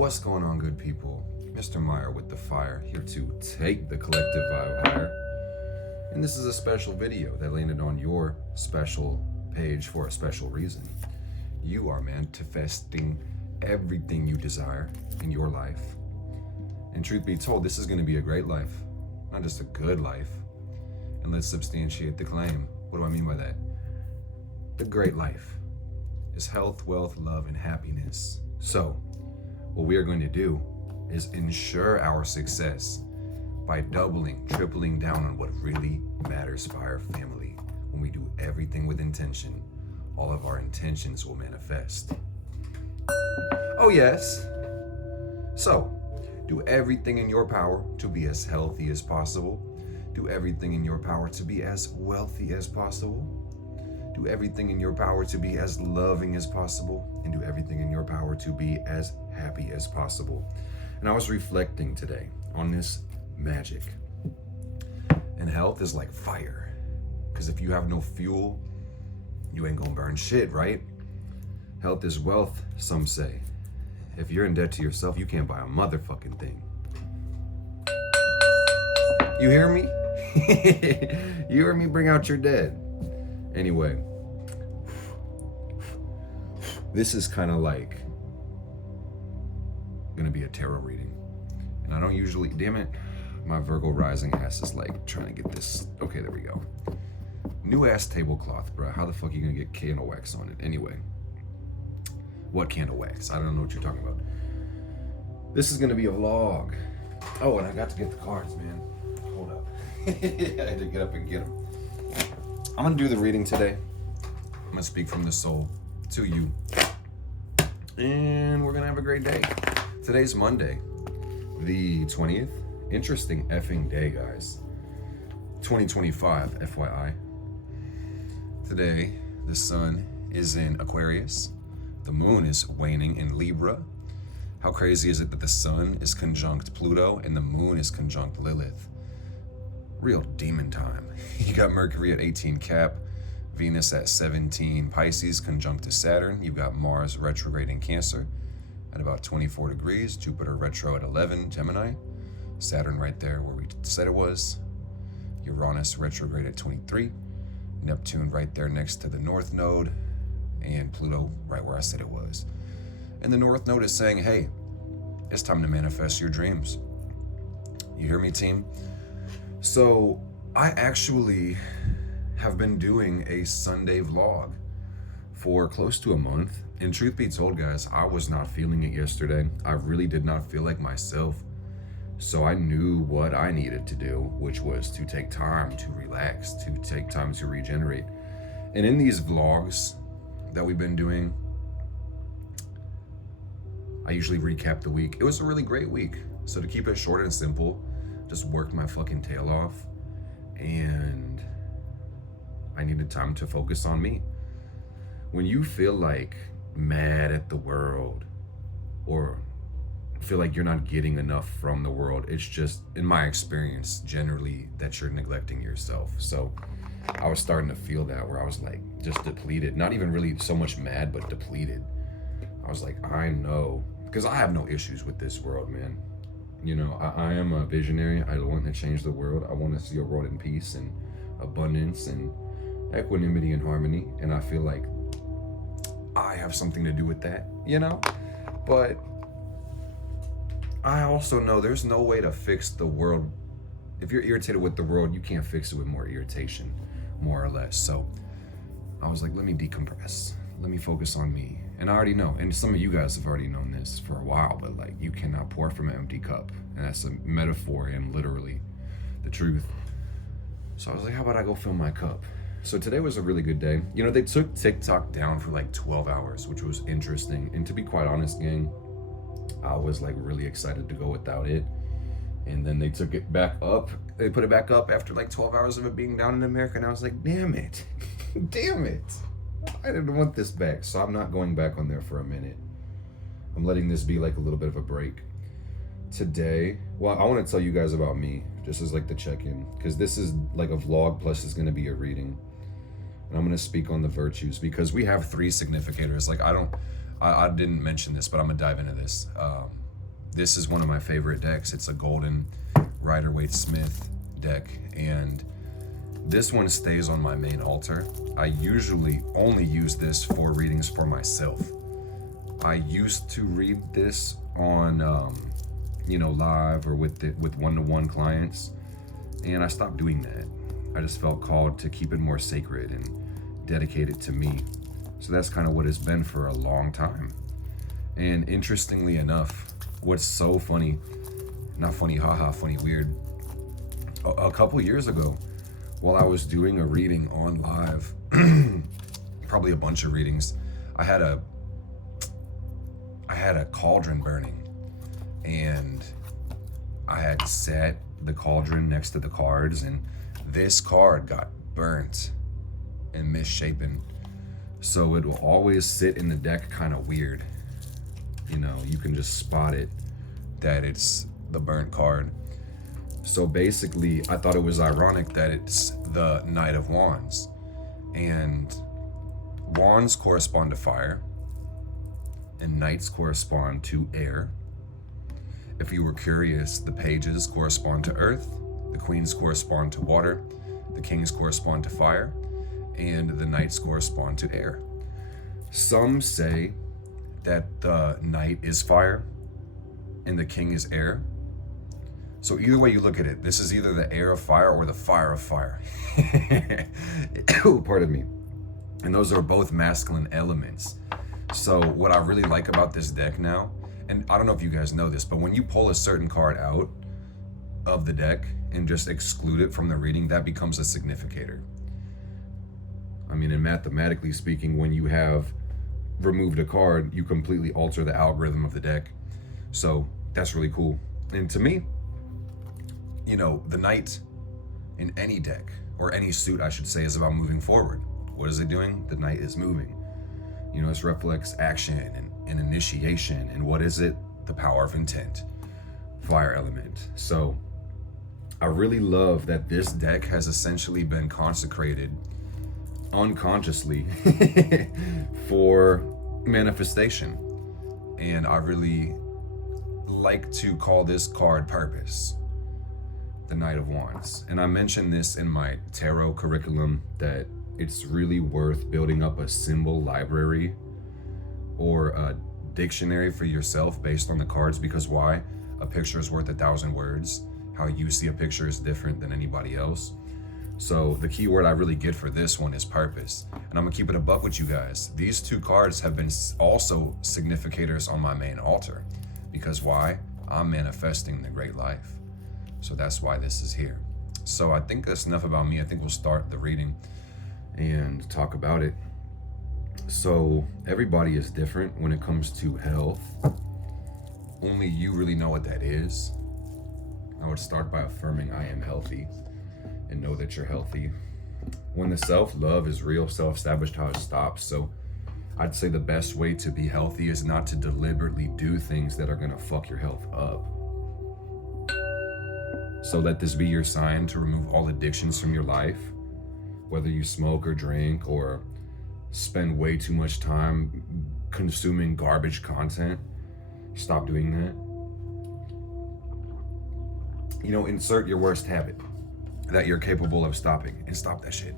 What's going on, good people? Mr. Meyer with the fire, here to take the collective vibe higher. And this is a special video that landed on your special page for a special reason. You are manifesting everything you desire in your life. And truth be told, this is going to be a great life, not just a good life. And let's substantiate the claim. What do I mean by that? The great life is health, wealth, love, and happiness. So, what we are going to do is ensure our success by doubling, tripling down on what really matters for our family. When we do everything with intention, all of our intentions will manifest. Oh yes. So, do everything in your power to be as healthy as possible. Do everything in your power to be as wealthy as possible. Do everything in your power to be as loving as possible, and do everything in your power to be as happy as possible. And I was reflecting today on this magic. And health is like fire. Because if you have no fuel, you ain't gonna burn shit, right? Health is wealth, some say. If you're in debt to yourself, you can't buy a motherfucking thing. You hear me? You hear me? Bring out your dead. Anyway, this is kind of like gonna be a tarot reading. And I don't usually, damn it, my Virgo rising ass is like trying to get this. Okay, there we go. New ass tablecloth, bro. How the fuck are you gonna get candle wax on it? Anyway, what candle wax? I don't know what you're talking about. This is gonna be a vlog. Oh, and I got to get the cards, man. Hold up. I had to get up and get them. I'm gonna do the reading today. I'm gonna speak from the soul to you. And we're gonna have a great day. Today's Monday, the 20th. Interesting effing day, guys. 2025, FYI. Today, the sun is in Aquarius. The moon is waning in Libra. How crazy is it that the sun is conjunct Pluto and the moon is conjunct Lilith? Real demon time. You got Mercury at 18 Cap, Venus at 17 Pisces conjunct to Saturn. You've got Mars retrograde in Cancer at about 24 degrees, Jupiter retro at 11 Gemini, Saturn right there where we said it was, Uranus retrograde at 23, Neptune right there next to the North Node, and Pluto right where I said it was. And the North Node is saying, hey, it's time to manifest your dreams. You hear me, team? So I actually have been doing a Sunday vlog for close to a month. And truth be told, guys, I was not feeling it yesterday. I really did not feel like myself. So I knew what I needed to do, which was to take time to relax, to take time to regenerate. And in these vlogs that we've been doing, I usually recap the week. It was a really great week. So to keep it short and simple, just worked my fucking tail off, and I needed time to focus on me. When you feel like mad at the world or feel like you're not getting enough from the world, it's just, in my experience, generally that you're neglecting yourself. So I was starting to feel that, where I was like just depleted, not even really so much mad, but depleted. I was like, I know, because I have no issues with this world, man. You know, I am a visionary. I want to change the world. I want to see a world in peace and abundance and equanimity and harmony. And I feel like I have something to do with that, you know? But I also know there's no way to fix the world. If you're irritated with the world, you can't fix it with more irritation, more or less. So I was like, let me decompress. Let me focus on me. And I already know, and some of you guys have already known this for a while, but like, you cannot pour from an empty cup. And that's a metaphor and literally the truth. So I was like, how about I go fill my cup? So today was a really good day. You know, they took TikTok down for like 12 hours, which was interesting. And to be quite honest, gang, I was like really excited to go without it. And then they took it back up. They put it back up after like 12 hours of it being down in America. And I was like, damn it. Damn it. I didn't want this back, so I'm not going back on there for a minute. I'm letting this be like a little bit of a break. Today, well, I want to tell you guys about me, just as like the check-in, because this is like a vlog, plus it's going to be a reading. And I'm going to speak on the virtues, because we have 3 significators. Like, I didn't mention this, but I'm going to dive into this. this is one of my favorite decks. It's a golden Rider-Waite-Smith deck, and this one stays on my main altar. I usually only use this for readings for myself. I used to read this on, live or with one-to-one clients, and I stopped doing that. I just felt called to keep it more sacred and dedicate it to me. So that's kind of what it's been for a long time. And interestingly enough, what's so funny, not funny, haha, funny, weird, a couple years ago, while I was doing a reading on live, probably a bunch of readings, I had a cauldron burning, and I had set the cauldron next to the cards, and this card got burnt and misshapen. So it will always sit in the deck kind of weird. You can just spot it that it's the burnt card. So basically, I thought it was ironic that it's the Knight of Wands. And wands correspond to fire, and knights correspond to air. If you were curious, the pages correspond to earth, the queens correspond to water, the kings correspond to fire, and the knights correspond to air. Some say that the knight is fire and the king is air. So either way you look at it, this is either the air of fire or the fire of fire. Pardon me. And those are both masculine elements. So what I really like about this deck now, and I don't know if you guys know this, but when you pull a certain card out of the deck and just exclude it from the reading, that becomes a significator. I mean, and mathematically speaking, when you have removed a card, you completely alter the algorithm of the deck. So that's really cool. And to me, the knight in any deck, or any suit I should say, is about moving forward. What is it doing? The knight is moving. This reflects action and initiation. And what is it? The power of intent, fire element. So I really love that this deck has essentially been consecrated unconsciously for manifestation. And I really like to call this card purpose, the Knight of Wands. And I mentioned this in my tarot curriculum, that it's really worth building up a symbol library or a dictionary for yourself based on the cards. Because why? A picture is worth 1,000 words. How you see a picture is different than anybody else. So the key word I really get for this one is purpose. And I'm gonna keep it a buck with you guys. These two cards have been also significators on my main altar. Because why? I'm manifesting the great life. So that's why this is here. So I think that's enough about me. I think we'll start the reading and talk about it. So everybody is different when it comes to health. Only you really know what that is. I would start by affirming I am healthy and know that you're healthy. When the self-love is real, self-sabotage stops. So I'd say the best way to be healthy is not to deliberately do things that are gonna fuck your health up. So let this be your sign to remove all addictions from your life. Whether you smoke or drink or spend way too much time consuming garbage content, stop doing that. Insert your worst habit that you're capable of stopping, and stop that shit.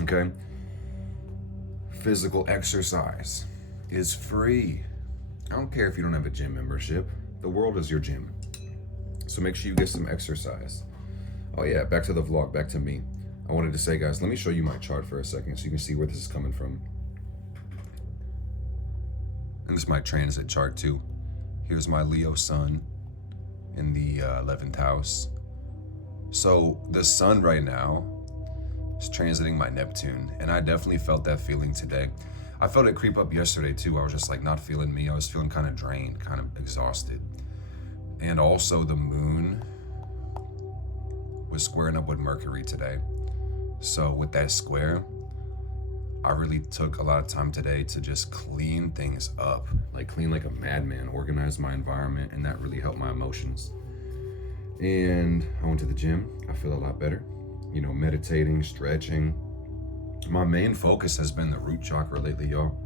Okay? Physical exercise is free. I don't care if you don't have a gym membership. The world is your gym. So make sure you get some exercise. Oh yeah, back to the vlog, back to me. I wanted to say, guys, let me show you my chart for a second so you can see where this is coming from. And this is my transit chart too. Here's my Leo sun in the 11th house. So the sun right now is transiting my Neptune, and I definitely felt that feeling today. I felt it creep up yesterday too. I was just like not feeling me. I was feeling kind of drained, kind of exhausted. And also the moon was squaring up with Mercury today. So with that square, I really took a lot of time today to just clean things up, like clean like a madman, organize my environment, and that really helped my emotions. And I went to the gym. I feel a lot better, meditating, stretching. My main focus has been the root chakra lately, y'all.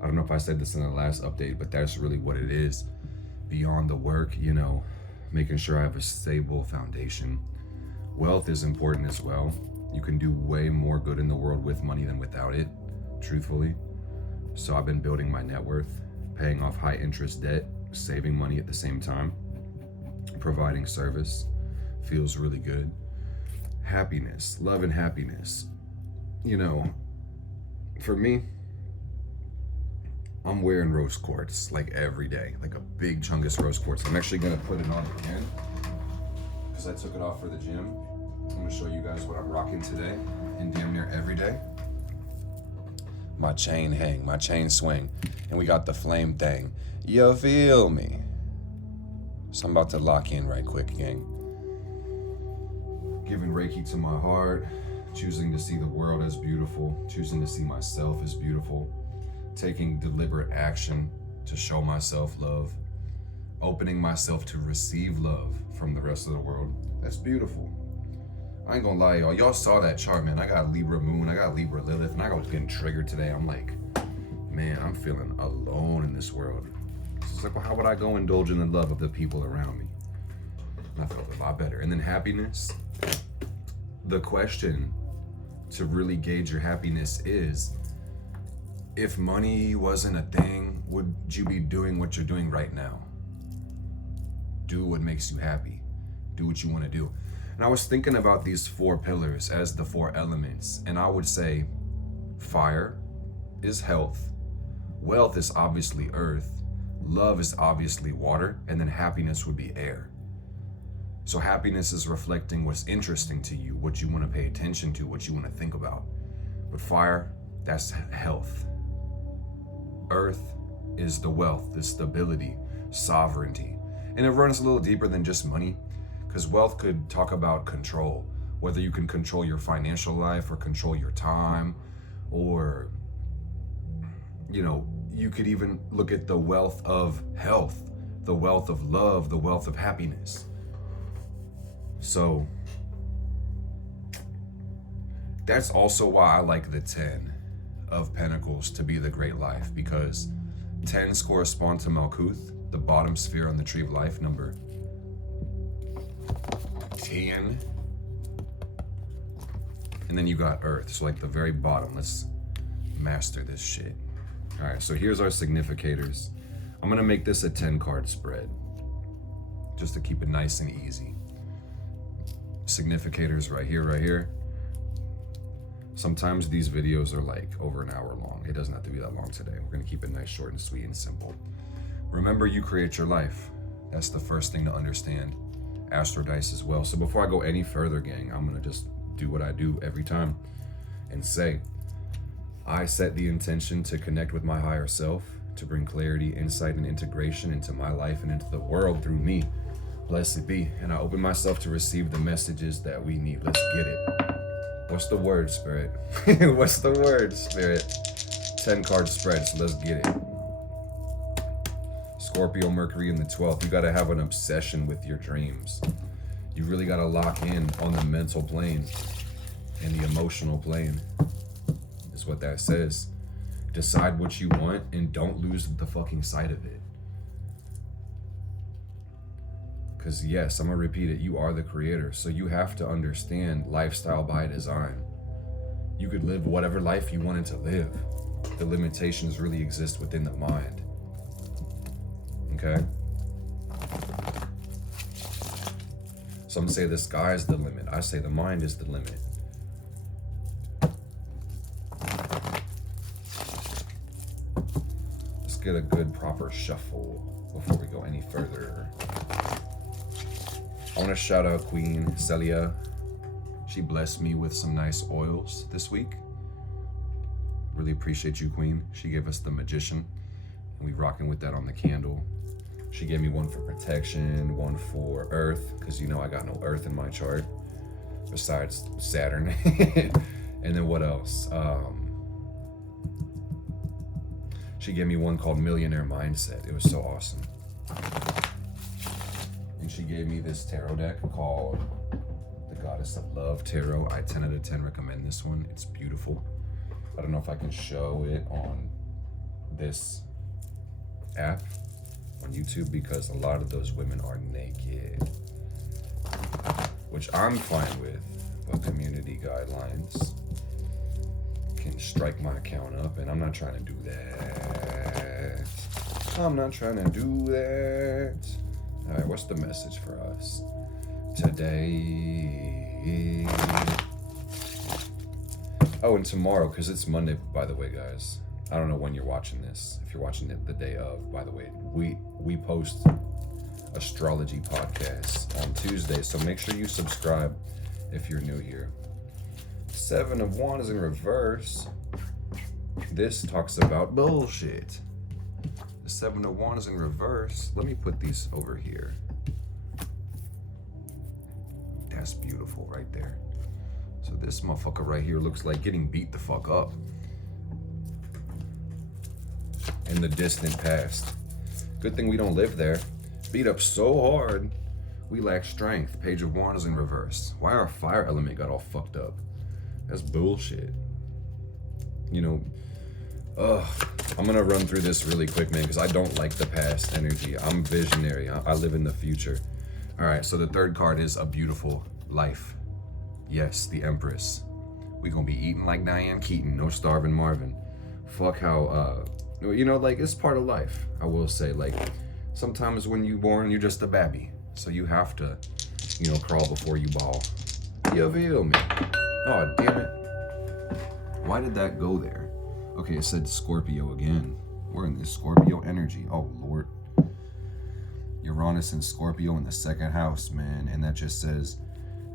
I don't know if I said this in the last update, but that's really what it is. beyond the work, making sure I have a stable foundation. Wealth is important as well. You can do way more good in the world with money than without it, truthfully. So I've been building my net worth, paying off high interest debt, saving money at the same time, providing service. Feels really good. Happiness, love and happiness. For me, I'm wearing rose quartz like every day, like a big chungus rose quartz. I'm actually gonna put it on again because I took it off for the gym. I'm gonna show you guys what I'm rocking today and damn near every day. My chain hang, my chain swing, and we got the flame thing. You feel me? So I'm about to lock in right quick, gang. Giving Reiki to my heart, choosing to see the world as beautiful, choosing to see myself as beautiful, taking deliberate action to show myself love, opening myself to receive love from the rest of the world. That's beautiful. I ain't gonna lie, y'all. Y'all saw that chart, man. I got Libra Moon, I got Libra Lilith, and I was getting triggered today. I'm like, man, I'm feeling alone in this world. So it's like, well, how would I go indulge in the love of the people around me? And I felt a lot better. And then happiness. The question to really gauge your happiness is, if money wasn't a thing, would you be doing what you're doing right now? Do what makes you happy. Do what you want to do. And I was thinking about these 4 pillars as the 4 elements, and I would say fire is health, wealth is obviously earth, love is obviously water, and then happiness would be air. So happiness is reflecting what's interesting to you, what you want to pay attention to, what you want to think about. But fire, that's health. Earth is the wealth, the stability, sovereignty. And it runs a little deeper than just money, because wealth could talk about control, whether you can control your financial life or control your time, or, you could even look at the wealth of health, the wealth of love, the wealth of happiness. So that's also why I like the 10 of Pentacles to be the great life, because 10s correspond to Malkuth, the bottom sphere on the tree of life, number 10. And then you got Earth, so like the very bottom. Let's master this shit. All right, so here's our significators. I'm gonna make this a 10 card spread just to keep it nice and easy. Significators right here. Sometimes these videos are like over an hour long. It doesn't have to be that long today. We're gonna keep it nice, short, and sweet and simple. Remember, you create your life. That's the first thing to understand. Astro Dice as well. So before I go any further, gang, I'm gonna just do what I do every time and say, I set the intention to connect with my higher self, to bring clarity, insight, and integration into my life and into the world through me. Blessed be. And I open myself to receive the messages that we need. Let's get it. What's the word, Spirit? What's the word, Spirit? 10 card spread, so let's get it. Scorpio, Mercury in the 12th. You gotta have an obsession with your dreams. You really gotta lock in on the mental plane and the emotional plane, is what that says. Decide what you want and don't lose the fucking sight of it. Because yes, I'm gonna repeat it, you are the creator, so you have to understand lifestyle by design. You could live whatever life you wanted to live. The limitations really exist within the mind. Okay? Some say the sky is the limit. I say the mind is the limit. Let's get a good proper shuffle before we go any further. I want to shout out Queen Celia. She blessed me with some nice oils this week. Really appreciate you, Queen. She gave us the Magician, and we rocking with that on the candle. She gave me one for protection, one for Earth, because you know I got no Earth in my chart, besides Saturn. And then what else? She gave me one called Millionaire Mindset. It was so awesome. And she gave me this tarot deck called the Goddess of Love Tarot. I 10 out of 10 recommend this one. It's beautiful. I don't know if I can show it on this app, on YouTube because a lot of those women are naked, which I'm fine with, but community guidelines can strike my account up, and I'm not trying to do that. I'm not trying to do that. All right, what's the message for us today? Oh, and tomorrow, because it's Monday, by the way, guys. I don't know when you're watching this. If you're watching it the day of, by the way, we post astrology podcasts on Tuesday, so make sure you subscribe if you're new here. 7 of Wands in reverse. This talks about bullshit. The 7 of Wands in reverse. Let me put these over here. That's beautiful right there. So this motherfucker right here looks like getting beat the fuck up in the distant past. Good thing we don't live there. Beat up so hard, we lack strength. Page of Wands in reverse. Why our fire element got all fucked up? That's bullshit. You know, I'm gonna run through this really quick, man, because I don't like the past energy. I'm visionary. I live in the future. All right, so the third card is a beautiful life. Yes, the Empress. We gonna be eating like Diane Keaton, no starving Marvin. Fuck how, you know, like, it's part of life. I will say, like, sometimes when you born, you're just a babby. So you have to, you know, crawl before you bawl. You feel me? Oh, damn it. Why did that go there? Okay, it said Scorpio again. We're in this Scorpio energy. Oh, Lord. Uranus and Scorpio in the second house, man. And that just says,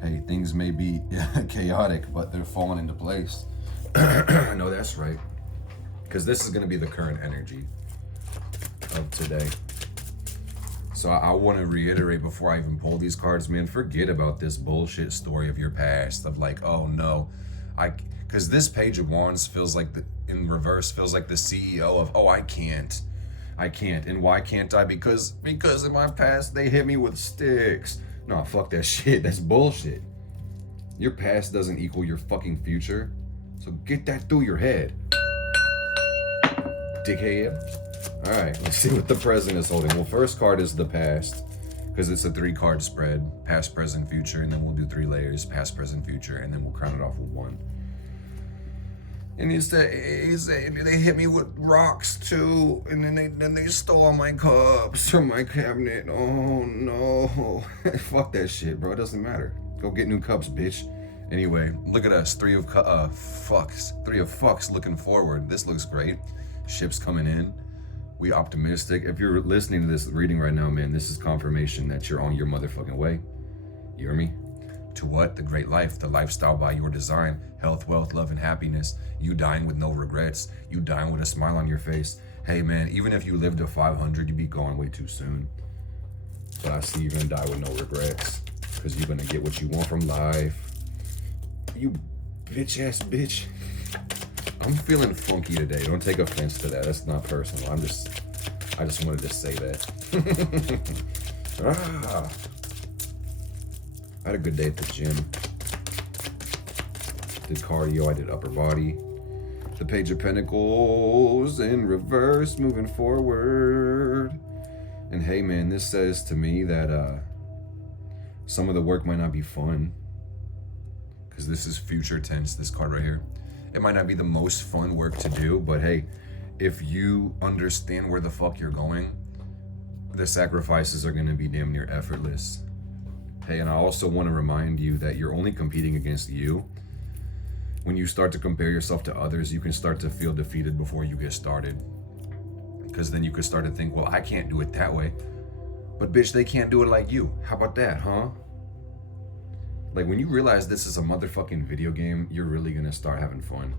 hey, things may be chaotic, but they're falling into place. I know that's right. Because this is going to be the current energy of today. So I want to reiterate before I even pull these cards, man, forget about this bullshit story of your past of like, oh no, because this Page of Wands feels like, in reverse, feels like the CEO of, oh, I can't. And why can't I? Because in my past, they hit me with sticks. No, fuck that shit. That's bullshit. Your past doesn't equal your fucking future. So get that through your head. Dickhead. All right, let's see what the present is holding. Well, first card is the past, because it's a 3-card spread. Past, present, future, and then we'll do 3 layers. Past, present, future, and then we'll crown it off with 1. And he said they hit me with rocks too, and then they stole my cups from my cabinet. Oh no. Fuck that shit, bro. It doesn't matter. Go get new cups, bitch. Anyway, look at us. 3 of fucks. 3 of fucks looking forward. This looks great. Ships coming in. We optimistic. If you're listening to this reading right now, man, this is confirmation that you're on your motherfucking way. You hear me? To what? The great life, the lifestyle by your design, health, wealth, love, and happiness. You dying with no regrets. You dying with a smile on your face. Hey, man, even if you live to 500, you'd be gone way too soon. But I see you're gonna die with no regrets, because you're gonna get what you want from life. You bitch-ass bitch. I'm feeling funky today. Don't take offense to that. That's not personal. I just wanted to say that. I had a good day at the gym. Did cardio, I did upper body. The Page of Pentacles in reverse, moving forward. And hey, man, this says to me that some of the work might not be fun. Because this is future tense, this card right here. It might not be the most fun work to do, but hey, if you understand where the fuck you're going, the sacrifices are going to be damn near effortless. Hey, and I also want to remind you that you're only competing against you. When you start to compare yourself to others, you can start to feel defeated before you get started. Because then you could start to think, well, I can't do it that way. But bitch, they can't do it like you. How about that, huh? Like, when you realize this is a motherfucking video game, you're really gonna start having fun.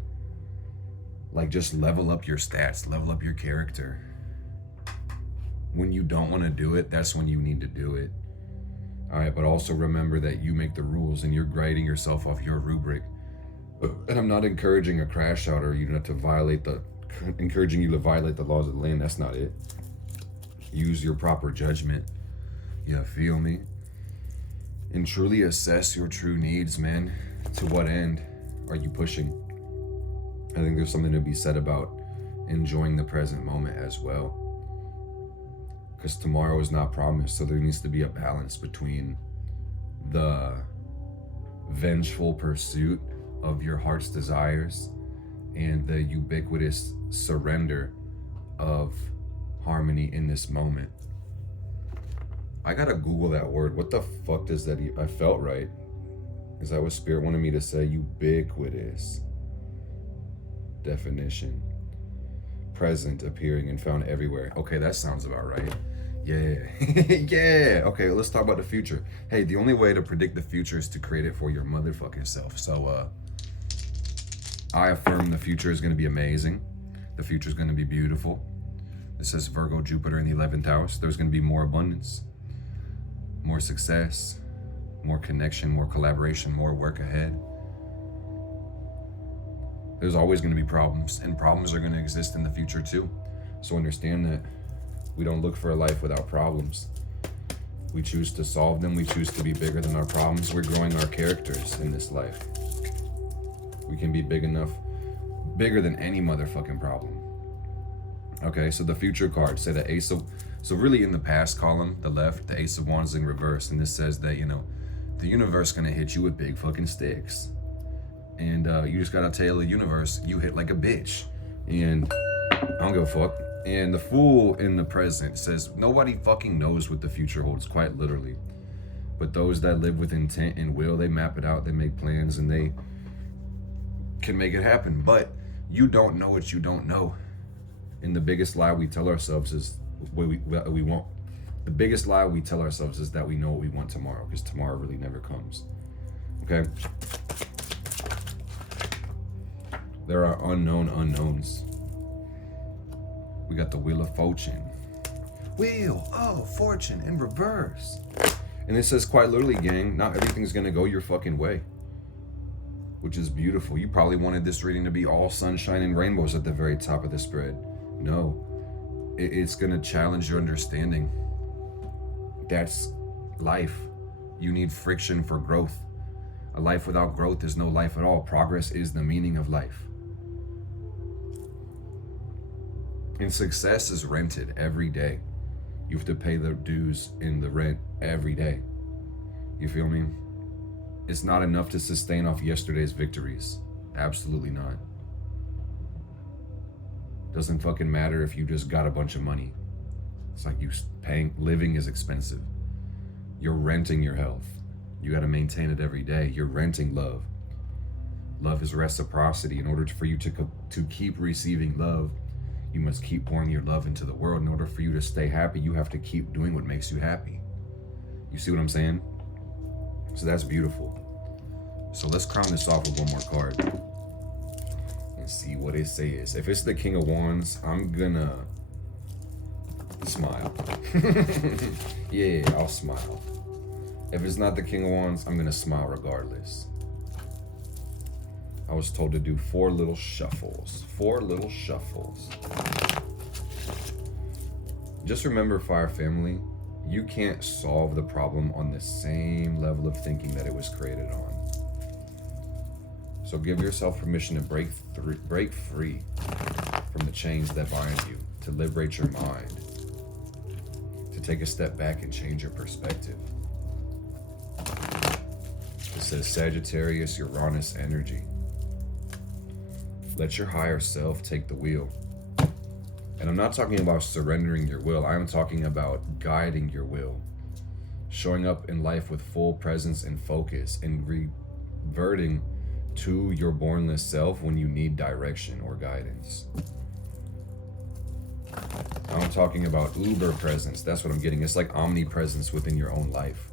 Like, just level up your stats, level up your character. When you don't want to do it, that's when you need to do it. All right, but also remember that you make the rules and you're grading yourself off your rubric. And I'm not encouraging a crash out or encouraging you to violate the laws of the land. That's not it. Use your proper judgment. You feel me? And truly assess your true needs, man. To what end are you pushing? I think there's something to be said about enjoying the present moment as well. because tomorrow is not promised. So there needs to be a balance between the vengeful pursuit of your heart's desires and the ubiquitous surrender of harmony in this moment. I gotta Google that word. What the fuck does that I felt right. Is that what Spirit wanted me to say? Ubiquitous definition. Present, appearing, and found everywhere. Okay, that sounds about right. Yeah. Yeah. Okay, let's talk about the future. Hey, the only way to predict the future is to create it for your motherfucking self. So, I affirm the future is going to be amazing. The future is going to be beautiful. It says Virgo, Jupiter in the 11th house. There's going to be more abundance, more success, more connection, more collaboration, more work ahead. There's always going to be problems, and problems are going to exist in the future too. So understand that we don't look for a life without problems. We choose to solve them. We choose to be bigger than our problems. We're growing our characters in this life. We can be big enough, bigger than any motherfucking problem. Okay, so the future card, say the Ace of, so really in the past column, the left, the Ace of Wands in reverse, and this says that, you know, the universe gonna hit you with big fucking sticks. And you just gotta tell the universe, you hit like a bitch. And I don't give a fuck. And the Fool in the present says, nobody fucking knows what the future holds, quite literally. But those that live with intent and will, they map it out, they make plans, and they can make it happen. But you don't know what you don't know. And the biggest lie we tell ourselves is what we want. The biggest lie we tell ourselves is that we know what we want tomorrow, because tomorrow really never comes. Okay? There are unknown unknowns. We got the Wheel of Fortune. Wheel of Fortune in reverse. And it says quite literally, gang, not everything's gonna go your fucking way. Which is beautiful. You probably wanted this reading to be all sunshine and rainbows at the very top of the spread. No. It's gonna challenge your understanding. That's life. You need friction for growth. A life without growth is no life at all. Progress is the meaning of life. And success is rented every day. You have to pay the dues in the rent every day. You feel me? It's not enough to sustain off yesterday's victories. Absolutely not. Doesn't fucking matter if you just got a bunch of money. It's like you paying, living is expensive. You're renting your health. You got to maintain it every day. You're renting love. Love is reciprocity. In order for you to keep receiving love, you must keep pouring your love into the world. In order for you to stay happy, you have to keep doing what makes you happy. You see what I'm saying? So that's beautiful. So let's crown this off with one more card and see what it says. If it's the King of Wands, I'm gonna smile. Yeah, I'll smile. If it's not the King of Wands, I'm gonna smile regardless. I was told to do 4 little shuffles. 4 little shuffles. Just remember, Fire Family, you can't solve the problem on the same level of thinking that it was created on. So give yourself permission to break free from the chains that bind you, to liberate your mind, to take a step back and change your perspective. It says Sagittarius, Uranus energy. Let your higher self take the wheel. And I'm not talking about surrendering your will. I'm talking about guiding your will. Showing up in life with full presence and focus, and reverting to your bornless self when you need direction or guidance. I'm talking about uber presence. That's what I'm getting. It's like omnipresence within your own life.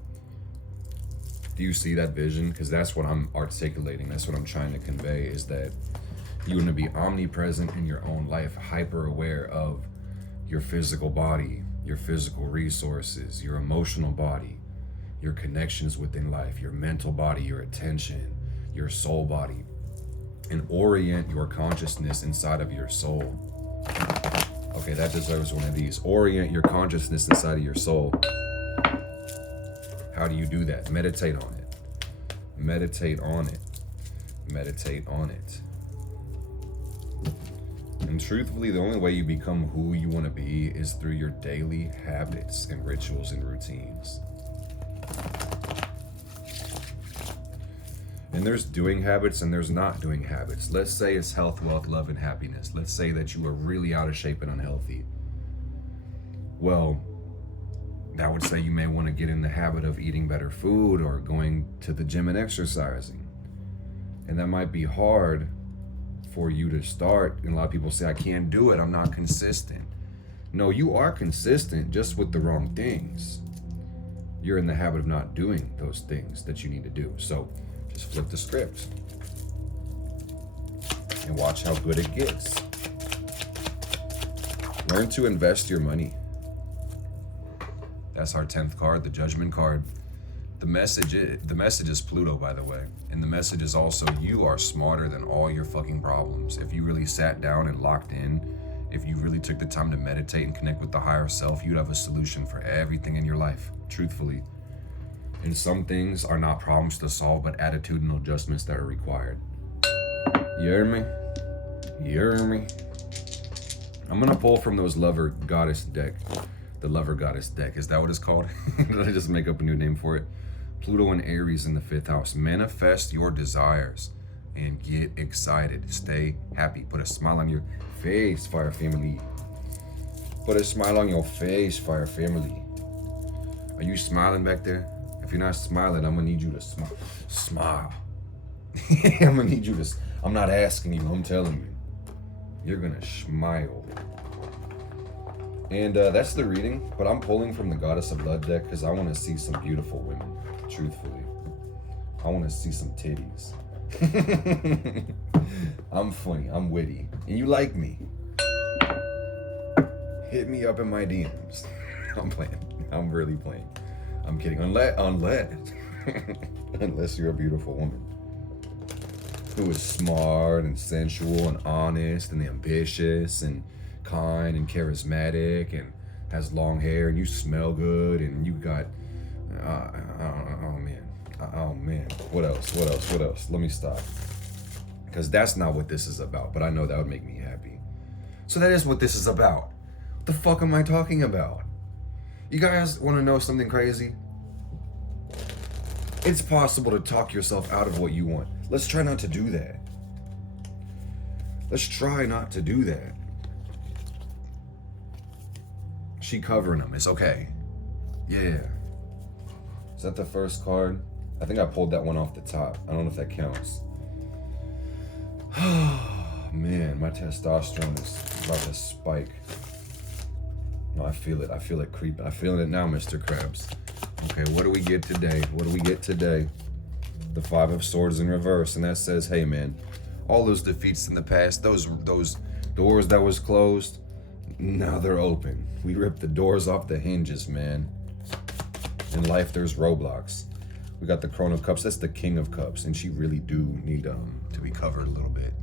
Do you see that vision? Because that's what I'm articulating. That's what I'm trying to convey, is that you want to be omnipresent in your own life, hyper aware of your physical body, your physical resources, your emotional body, your connections within life, your mental body, your attention, your soul body, and orient your consciousness inside of your soul. Okay, that deserves one of these. Orient your consciousness inside of your soul. How do you do that? Meditate on it. Meditate on it. Meditate on it. And truthfully, the only way you become who you want to be is through your daily habits and rituals and routines. And there's doing habits and there's not doing habits. Let's say it's health, wealth, love, and happiness. Let's say that you are really out of shape and unhealthy. Well, that would say you may want to get in the habit of eating better food or going to the gym and exercising. And that might be hard for you to start. And a lot of people say, I can't do it, I'm not consistent. No, you are consistent, just with the wrong things. You're in the habit of not doing those things that you need to do. So just flip the script and watch how good it gets. Learn to invest your money. That's our 10th card, the Judgment card. The message is Pluto, by the way. And the message is also, you are smarter than all your fucking problems. If you really sat down and locked in, if you really took the time to meditate and connect with the higher self, you'd have a solution for everything in your life, truthfully. And some things are not problems to solve, but attitudinal adjustments that are required. You hear me? You hear me? I'm gonna pull from those Lover Goddess deck. The Lover Goddess deck. Is that what it's called? Did I just make up a new name for it? Pluto and Aries in the 5th house. Manifest your desires and get excited. Stay happy. Put a smile on your face, Fire Family. Put a smile on your face, Fire Family. Are you smiling back there? If you're not smiling, I'm gonna need you to smile. Smile. I'm gonna need you to. I'm not asking you, I'm telling you. You're gonna smile. And that's the reading, but I'm pulling from the Goddess of Blood deck because I want to see some beautiful women, truthfully. I want to see some titties. I'm funny, I'm witty, and you like me. Hit me up in my DMs. I'm playing. I'm really playing. I'm kidding. Unless you're a beautiful woman who is smart and sensual and honest and ambitious and kind and charismatic and has long hair and you smell good and you got oh man, what else, let me stop, because that's not what this is about, but I know that would make me happy. So that is what this is about. What the fuck am I talking about? You guys want to know something crazy? It's possible to talk yourself out of what you want. Let's try not to do that. Let's try not to do that. She covering them. It's okay. Yeah. Is that the first card? I think I pulled that one off the top. I don't know if that counts. Man, my testosterone is about to spike. No, I feel it. I feel it creeping. I'm feeling it now, Mr. Krabs. Okay, what do we get today? What do we get today? The 5 of Swords in reverse, and that says, hey man, all those defeats in the past, those doors that was closed, now they're open. We ripped the doors off the hinges, man. In life, there's roadblocks. We got the Crone of Cups. That's the King of Cups, and she really do need to be covered a little bit.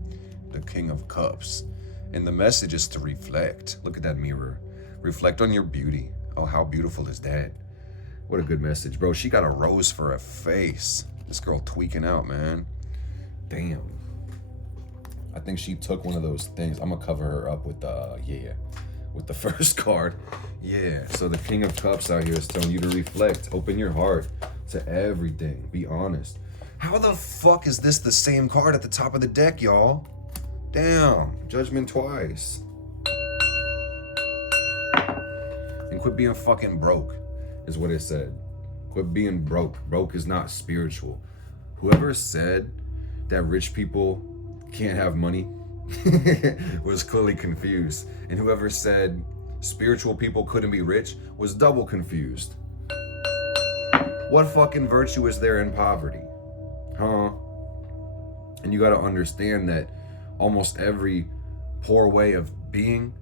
The King of Cups. And the message is to reflect. Look at that mirror. Reflect on your beauty. Oh, how beautiful is that? What a good message, bro. She got a rose for a face. This girl tweaking out, man. Damn. I think she took one of those things. I'm gonna cover her up with with the first card. Yeah, so the King of Cups out here is telling you to reflect. Open your heart to everything. Be honest. How the fuck is this the same card at the top of the deck, y'all? Damn, Judgment twice. And quit being fucking broke, is what it said. Quit being broke. Broke is not spiritual. Whoever said that rich people can't have money was clearly confused. And whoever said spiritual people couldn't be rich was double confused. What fucking virtue is there in poverty? Huh? And you gotta understand that almost every poor way of being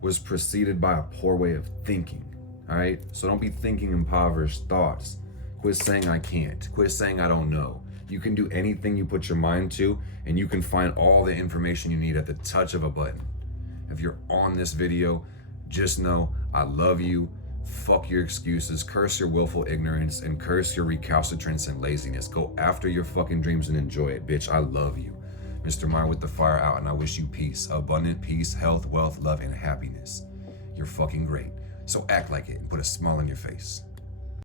was preceded by a poor way of thinking. All right? So don't be thinking impoverished thoughts. Quit saying I can't. Quit saying I don't know. You can do anything you put your mind to, and you can find all the information you need at the touch of a button. If you're on this video, just know I love you. Fuck your excuses, curse your willful ignorance, and curse your recalcitrance and laziness. Go after your fucking dreams and enjoy it, bitch. I love you. Mr. Meyer with the fire out, and I wish you peace. Abundant peace, health, wealth, love, and happiness. You're fucking great. So act like it and put a smile on your face.